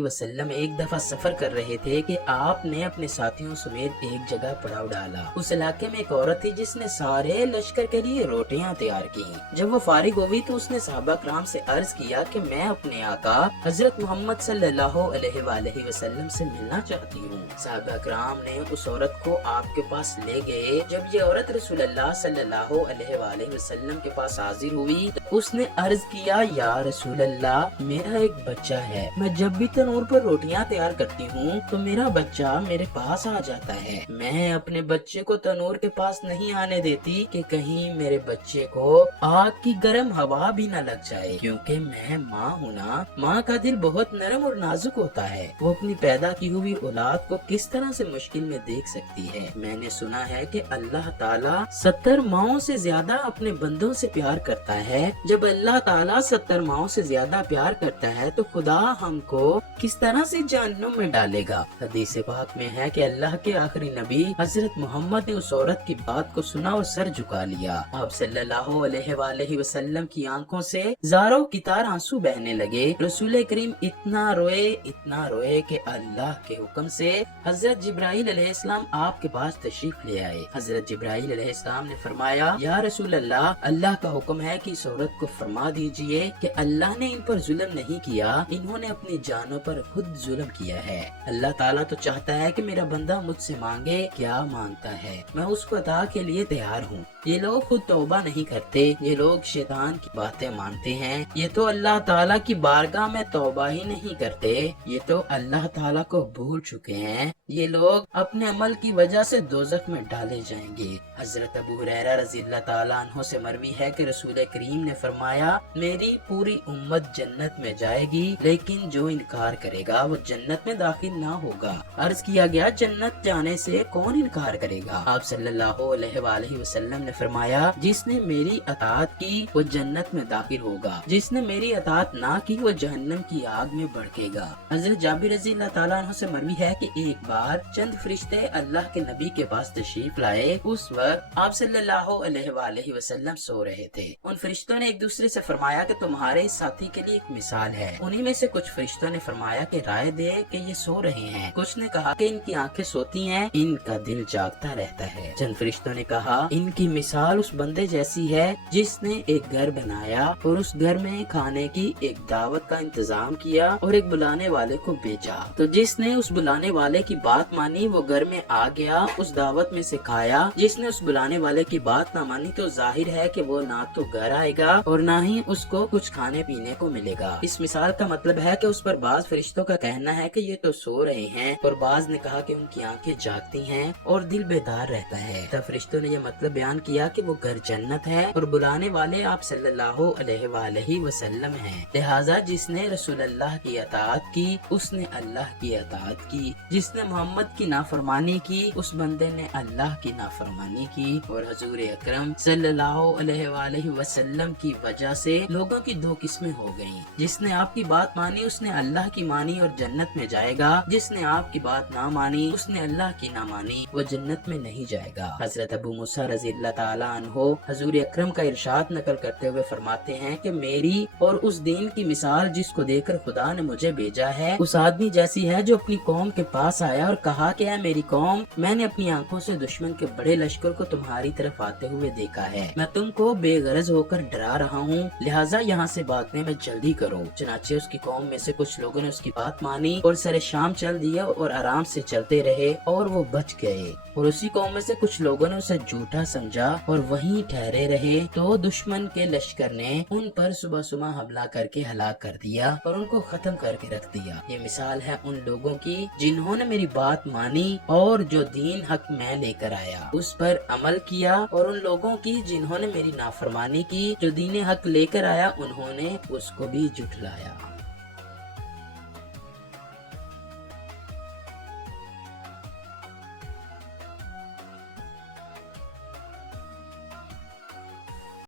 अलैहि वसल्लम एक दफा सफर कर रहे थे कि आपने अपने साथियों समेत एक जगह पड़ाव डाला। उस इलाके में एक औरत थी जिसने सारे लश्कर के लिए रोटियां तैयार की। जब वो फारिग हुई तो उसने सहाबा कराम से अर्ज किया कि मैं अपने आका हजरत मोहम्मद सल्लल्लाहु अलैहि वसल्लम से मिलना चाहती हूँ। सहाबा कराम ने उस औरत को आपके पास ले गए। जब ये औरत रसूलुल्लाह सल्लल्लाहु अलैहि वसल्लम के पास हाजिर हुई तो उसने अर्ज किया, या रसूलल्लाह, मेरा एक बच्चा है। मैं जब भी तनूर पर रोटियां तैयार करती हूँ तो मेरा बच्चा मेरे पास आ जाता है। मैं अपने बच्चे को तनूर के पास नहीं आने देती कि कहीं मेरे बच्चे को आग की गर्म हवा भी न लग जाए, क्योंकि मैं माँ हूँ ना। माँ का दिल बहुत नरम और नाजुक होता है। वो अपनी पैदा की हुई औलाद को किस तरह से मुश्किल में देख सकती है। मैंने सुना है कि अल्लाह ताला 70 माओं से ज्यादा अपने बंदों से प्यार करता है। जब अल्लाह ताला 70 माओं से ज्यादा प्यार करता है तो खुदा हमको किस तरह से जहन्नुम में डालेगा। हदीस पाक में है कि अल्लाह के आखिरी नबी हजरत मोहम्मद ने उस औरत की बात को सुना और सर झुका लिया। आप सल्लल्लाहु अलैहि वसल्लम की आंखों से ज़ारों की तार आंसू बहने लगे। रसूल करीम इतना रोए कि अल्लाह के हुक्म से हजरत जिब्राइल अलैहिस्सलाम आपके पास तशरीफ ले आए। हजरत जिब्राइल अलैहिस्सलाम ने फरमाया, या रसूल अल्लाह, अल्लाह का हुक्म है कि इस औरत को फरमा दीजिए कि अल्लाह ने इन पर जुल्म नहीं किया, इन्होंने अपनी जानों पर खुद जुल्म किया है। अल्लाह ताला तो चाहता है कि मेरा बंदा मुझसे मांगे, क्या मांगता है मैं उसको अता के लिए तैयार हूँ। ये लोग खुद तौबा नहीं करते, ये लोग शैतान की बातें मानते हैं। ये तो अल्लाह ताला की बारगाह में तौबा ही नहीं करते, ये तो अल्लाह ताला को भूल चुके हैं। ये लोग अपने अमल की वजह से दोज़ख में डाले जाएंगे। हजरत अबू हुरैरा रज़ियल्लाहु ताला अन्हु से मरवी है कि रसूल करीम ने फरमाया, मेरी पूरी उम्मत जन्नत में जाएगी, लेकिन जो इनकार करेगा वो जन्नत में दाखिल ना होगा। अर्ज किया गया, जन्नत जाने से कौन इनकार करेगा? आप सल्लल्लाहु अलैहि वसल्लम ने फरमाया, जिसने मेरी अताअत की वो जन्नत में दाखिल होगा, जिसने मेरी अताअत ना की वो जहन्नम की आग में भड़केगा। हजरत जाबिर रज़ियल्लाहु ताला अन्हु से मरवी है कि एक बार चंद फरिश्ते अल्लाह के नबी के पास तशरीफ लाए। उस वक्त आप सल्लल्लाहु अलैहि वसल्लम सो रहे थे। उन फरिश्तों ने एक दूसरे से फरमाया कि तुम्हारे इस साथी के लिए एक मिसाल है। उन्हीं में से कुछ फरिश्तों ने फरमाया कि राय दे कि ये सो रहे हैं। कुछ ने कहा कि इनकी आंखें सोती हैं, इनका दिल जागता रहता है। चंद फरिश्तों ने कहा, इनकी मिसाल उस बंदे जैसी है जिसने एक घर बनाया और उस घर में खाने की एक दावत का इंतजाम किया और एक बुलाने वाले को भेजा। तो जिसने उस बुलाने वाले की बात मानी वो घर में आ गया, उस दावत में से खाया। जिसने उस बुलाने वाले की बात ना मानी तो जाहिर है कि वो ना तो घर आएगा और ना ही उसको कुछ खाने पीने को मिलेगा। इस मिसाल का मतलब है कि उस पर बाज फरिश्तों का कहना है कि ये तो सो रहे हैं और बाज ने कहा कि उनकी आंखें जागती हैं और दिल बेदार रहता है। तब फरिश्तों ने यह मतलब बयान किया कि वो घर जन्नत है और बुलाने वाले आप सल्लल्लाहु अलैहि वसल्लम हैं। लिहाजा जिसने रसूलुल्लाह की अताअत की उसने अल्लाह की अताअत की, जिसने मोहम्मद की नाफरमानी की उस बंदे ने अल्लाह की नाफरमानी की। और हजूर अकरम सल्लल्लाहु अलैहि वसल्लम की वजह से लोगों की दो किस्में हो गयी। जिसने आपकी बात मानी उसने अल्लाह की मानी और जन्नत में जाएगा, जिसने आपकी बात ना मानी उसने अल्लाह की ना मानी वो जन्नत में नहीं जाएगा। हजरत अबू मूसा रज़ियल्लाहु ताला अन्हु हजूर अकरम का इरशाद नकल करते हुए फरमाते हैं कि मेरी और उस दीन की मिसाल जिसको देकर खुदा ने मुझे भेजा है उस आदमी जैसी है जो अपनी कौम के पास आया और कहा कि है मेरी कौम, मैंने अपनी आंखों से दुश्मन के बड़े लश्कर को तुम्हारी तरफ आते हुए देखा है। मैं तुमको बेगरज होकर डरा रहा हूँ, लिहाजा यहाँ से भागने में जल्दी करो। चनाचे उसकी कौम में से कुछ लोगों ने उसकी बात मानी और सरे शाम चल दिया और आराम से चलते रहे और वो बच गए। और उसी कौम में से कुछ लोगों ने उसे झूठा समझा और वहीं ठहरे रहे। तो दुश्मन के लश्कर ने उन पर सुबह सुबह हमला करके हलाक कर दिया और उनको खत्म करके रख दिया। ये मिसाल है उन लोगों की जिन्होंने मेरी बात मानी और जो दीन हक मैं लेकर आया उस पर अमल किया, और उन लोगों की जिन्होंने मेरी नाफरमानी की, जो दीन हक लेकर आया उन्होंने उसको भी झुठलाया।